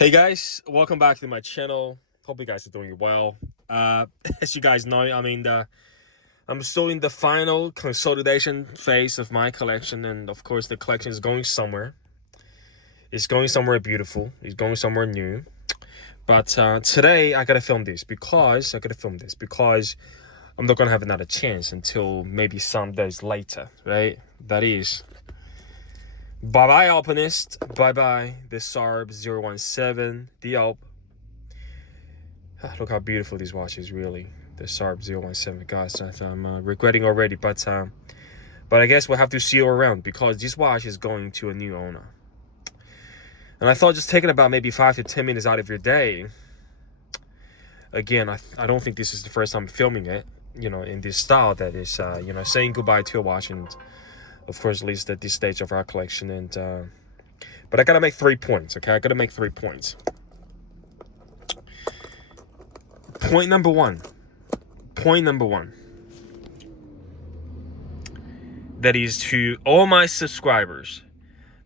Hey guys, welcome back to my channel. Hope you guys are doing well. As you guys know, I'm still in the final consolidation phase of my collection, and of course the collection is going somewhere. It's going somewhere beautiful. It's going somewhere new. But today I gotta film this because I'm not gonna have another chance until maybe some days later, right? That is Bye Alpinist, bye the SARB 017, the Alp. Look how beautiful this watch is, really. The SARB 017, guys. I'm regretting already, but I guess we'll have to see you around because this watch is going to a new owner. And I thought just taking about maybe 5 to 10 minutes out of your day. Again, I don't think this is the first time filming it, in this style that is, saying goodbye to a watch, and of course, at least at this stage of our collection. And but I gotta make 3 points, okay? I gotta make 3 points. Point number one. That is to all my subscribers,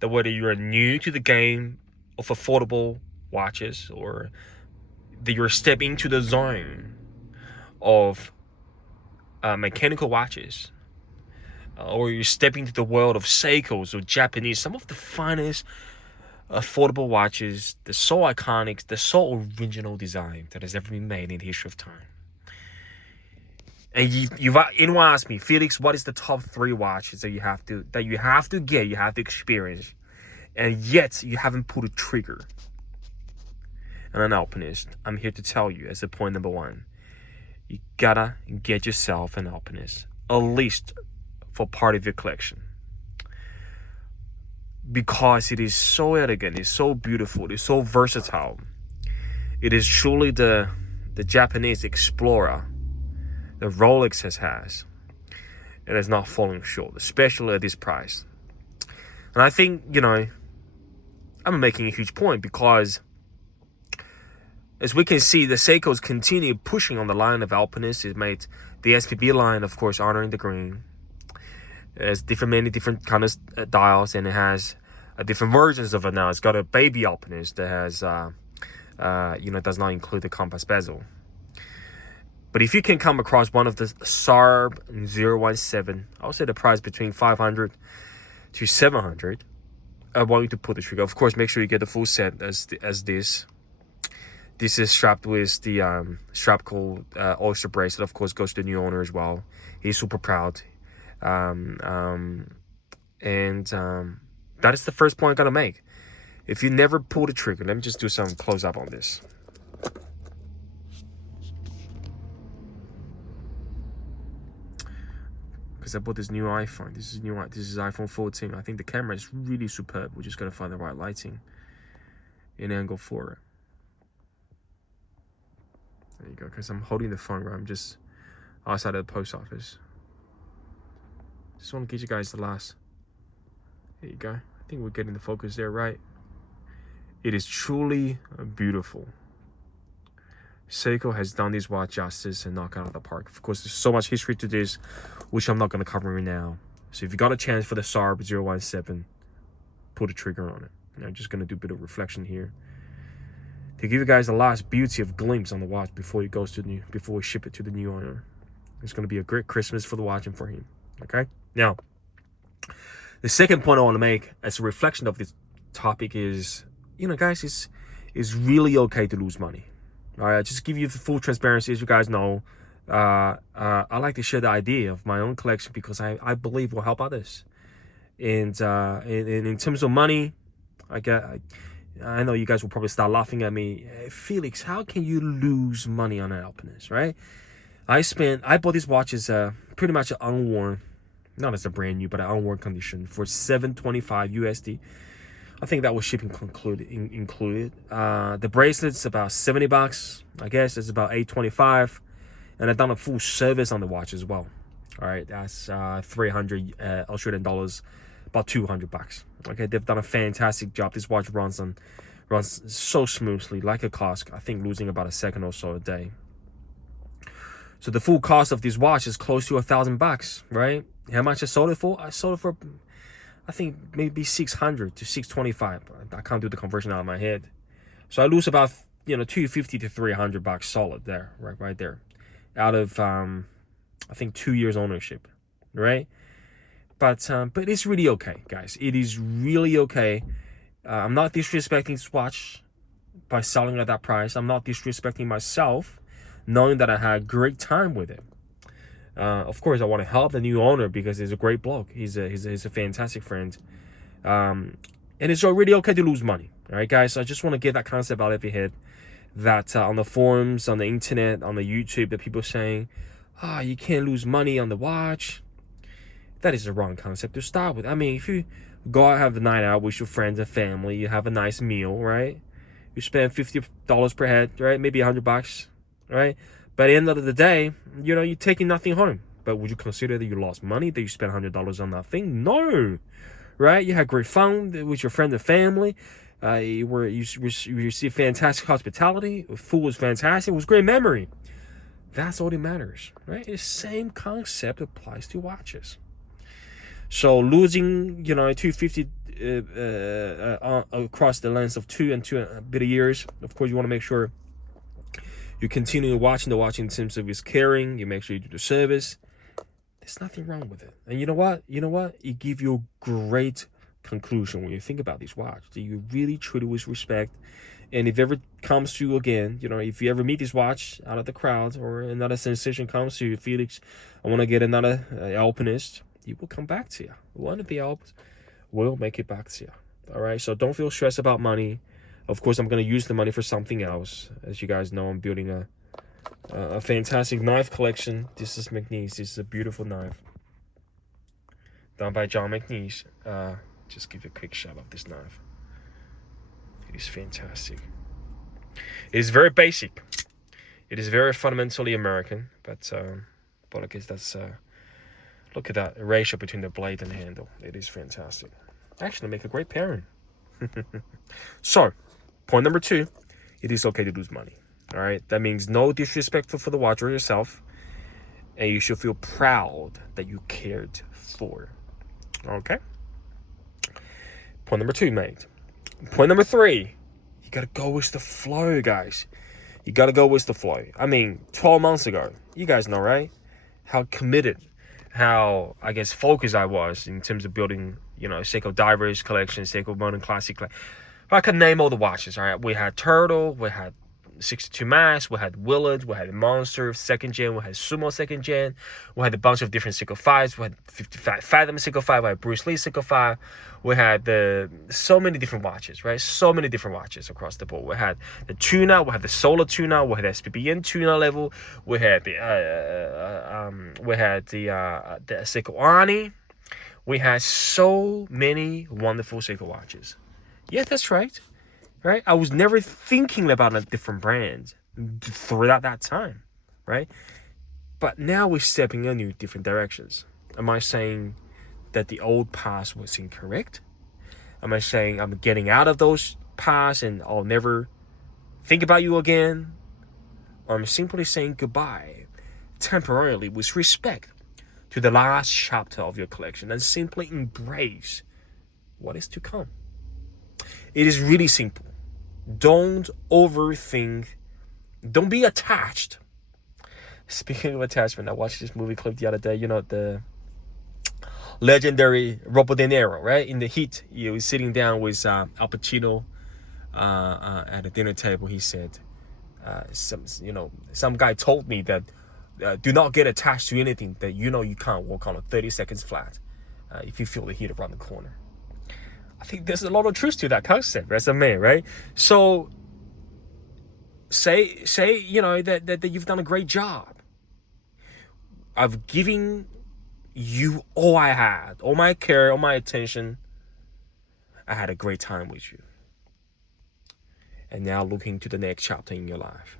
that whether you're new to the game of affordable watches or that you're stepping into the zone of mechanical watches, or you're stepping into the world of Seikos or Japanese, some of the finest affordable watches, they're so iconic, they're so original design that has ever been made in the history of time. And you've asked me, Felix, what is the top 3 watches that you have to get, you have to experience, and yet you haven't pulled a trigger on an Alpinist? I'm here to tell you, as a point number 1, you gotta get yourself an Alpinist, at least for part of your collection, because it is so elegant, it's so beautiful, it's so versatile. It is truly the Japanese explorer that Rolex has. It has not fallen short, especially at this price. And I think, I'm making a huge point because, as we can see, the Seikos continue pushing on the line of Alpinists. It made the SPB line, of course, honoring the green. It's many different kind of dials, and it has different versions of it now. It's got a baby Alpinist that has, does not include the compass bezel. But if you can come across one of the SARB 017, I'll say the price between 500 to 700. I want you to pull the trigger. Of course, make sure you get the full set as this. This is strapped with the strap called oyster bracelet. Of course, goes to the new owner as well. He's super proud. That is the first point I'm gonna make. If you never pull the trigger, let me just do some close up on this. Because I bought this new iPhone. This is iPhone 14. I think the camera is really superb. We're just gonna find the right lighting and angle for it. There you go. Because I'm holding the phone right. I'm just outside of the post office. Just want to get you guys the last. There you go. I think we're getting the focus there, right? It is truly beautiful. Seiko has done this watch justice and knocked out of the park. Of course, there's so much history to this, which I'm not going to cover right now. So if you got a chance for the SARB 017, pull the trigger on it. And I'm just going to do a bit of reflection here to give you guys the last beauty of glimpse on the watch before we ship it to the new owner. It's going to be a great Christmas for the watch and for him. Okay? Now, the second point I want to make as a reflection of this topic is, guys, it's really okay to lose money. All right, just give you the full transparency. As you guys know, I like to share the idea of my own collection because I believe will help others. And in terms of money, I know you guys will probably start laughing at me. Felix, how can you lose money on an Alpinist, right? I bought these watches pretty much unworn, not as a brand new, but an unworn condition for $725 USD. I think that was shipping included. The bracelet's about $70. I guess it's about $825, and I've done a full service on the watch as well. All right, that's 300 Australian dollars, about $200. Okay, they've done a fantastic job. This watch runs so smoothly, like a clock. I think losing about a second or so a day. So the full cost of this watch is close to $1,000, right? How much I sold it for? I sold it for, I think, maybe 600 to 625. I can't do the conversion out of my head. So I lose about $250 to $300 solid there, right there, out of I think 2 years ownership, right? But it's really okay, guys. It is really okay. I'm not disrespecting this watch by selling at that price. I'm not disrespecting myself, knowing that I had a great time with it. Of course, I want to help the new owner because he's a great bloke. He's a fantastic friend. And it's already okay to lose money. All right, guys. I just want to get that concept out of your head. That on the forums, on the internet, on the YouTube, that people are saying, you can't lose money on the watch. That is the wrong concept to start with. I mean, if you go out, have a night out with your friends and family, you have a nice meal, right? You spend $50 per head, right? Maybe $100, right? But at the end of the day, you're taking nothing home. But would you consider that you lost money, that you spent $100 on nothing? No, right? You had great fun with your friends and family. You received fantastic hospitality. Food was fantastic. It was a great memory. That's all that matters, right? The same concept applies to watches. So losing, $250 across the length of two and a bit of years. Of course, you want to make sure you continue watching the watch in terms of its caring. You make sure you do the service. There's nothing wrong with it. And you know what? It gives you a great conclusion when you think about this watch. Do you really treat it with respect? And if ever comes to you again, if you ever meet this watch out of the crowd, or another sensation comes to you, Felix, I want to get another Alpinist, it will come back to you. One of the Alps will make it back to you. All right, so don't feel stressed about money. Of course, I'm going to use the money for something else. As you guys know, I'm building a fantastic knife collection. This is McNeese. This is a beautiful knife done by John McNeese. Just give a quick shot of this knife. It is fantastic. It is very basic. It is very fundamentally American, but I guess that's look at that ratio between the blade and the handle. It is fantastic. Actually, make a great pairing. So, point number 2, it is okay to lose money. All right, that means no disrespect for the watch or yourself, and you should feel proud that you cared for. Okay. Point number 2 made. Point number 3, you gotta go with the flow, guys. You gotta go with the flow. I mean, 12 months ago, you guys know, right? How committed, how, I guess, focused I was in terms of building, Seiko Divers collection, Seiko Modern Classic. I could name all the watches, all right? We had Turtle, we had 62 Max, we had Willard, we had Monster 2nd Gen, we had Sumo 2nd Gen, we had a bunch of different Seiko 5s, we had 55 Fathom Seiko 5, we had Bruce Lee Seiko 5, we had so many different watches, right? So many different watches across the board. We had the Tuna, we had the Solar Tuna, we had the SPBN Tuna level, we had the Seiko Ani. We had so many wonderful Seiko watches. Yeah, that's right. Right? I was never thinking about a different brand throughout that time, right? But now we're stepping in new different directions. Am I saying that the old past was incorrect? Am I saying I'm getting out of those past and I'll never think about you again? Or I'm simply saying goodbye temporarily with respect to the last chapter of your collection and simply embrace what is to come? It is really simple. Don't overthink. Don't be attached. Speaking of attachment, I watched this movie clip the other day. The legendary Robert De Niro, right? In The Heat, he was sitting down with Al Pacino at a dinner table. He said, some guy told me that do not get attached to anything that you can't walk on 30 seconds flat if you feel the heat around the corner. I think there's a lot of truth to that concept as a man, right? So say that you've done a great job of giving you all I had, all my care, all my attention. I had a great time with you. And now looking to the next chapter in your life.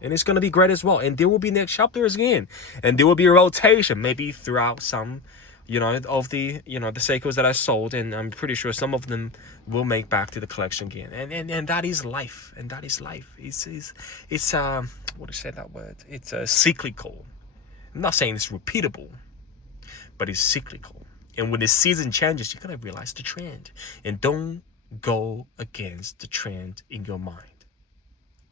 And it's going to be great as well. And there will be next chapters again. And there will be a rotation, maybe throughout some of the Seikos that I sold, and I'm pretty sure some of them will make back to the collection again. And that is life. And that is life. It's what to say that word? It's cyclical. I'm not saying it's repeatable, but it's cyclical. And when the season changes, you're gonna realize the trend. And don't go against the trend in your mind.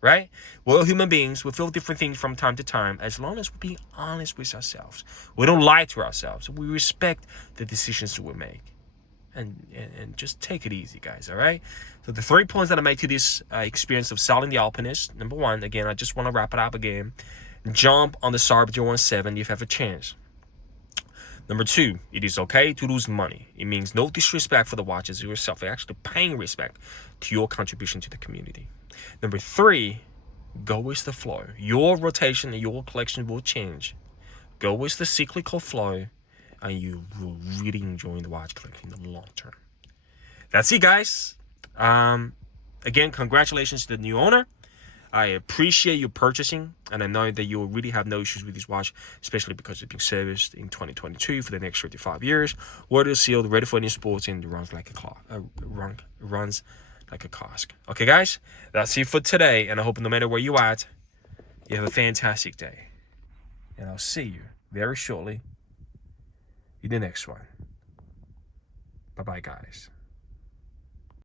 Right? We're all human beings. We feel different things from time to time. As long as we're being honest with ourselves, we don't lie to ourselves. We respect the decisions that we make. And just take it easy, guys, all right? So the 3 points that I made to this experience of selling the Alpinist. Number 1, again, I just want to wrap it up again. Jump on the Sarb 017 if you have a chance. Number 2, it is okay to lose money. It means no disrespect for the watches yourself. You're actually paying respect to your contribution to the community. Number 3, go with the flow. Your rotation and your collection will change. Go with the cyclical flow, and you will really enjoy the watch collection in the long term. That's it, guys. Again, congratulations to the new owner. I appreciate you purchasing, and I know that you will really have no issues with this watch, especially because it's been serviced in 2022 for the next 35 years. Water sealed, ready for any sports, and it runs like a clock. Runs like a cask. Okay, guys, that's it for today, and I hope no matter where you're at, you have a fantastic day. And I'll see you very shortly in the next one. Bye-bye, guys.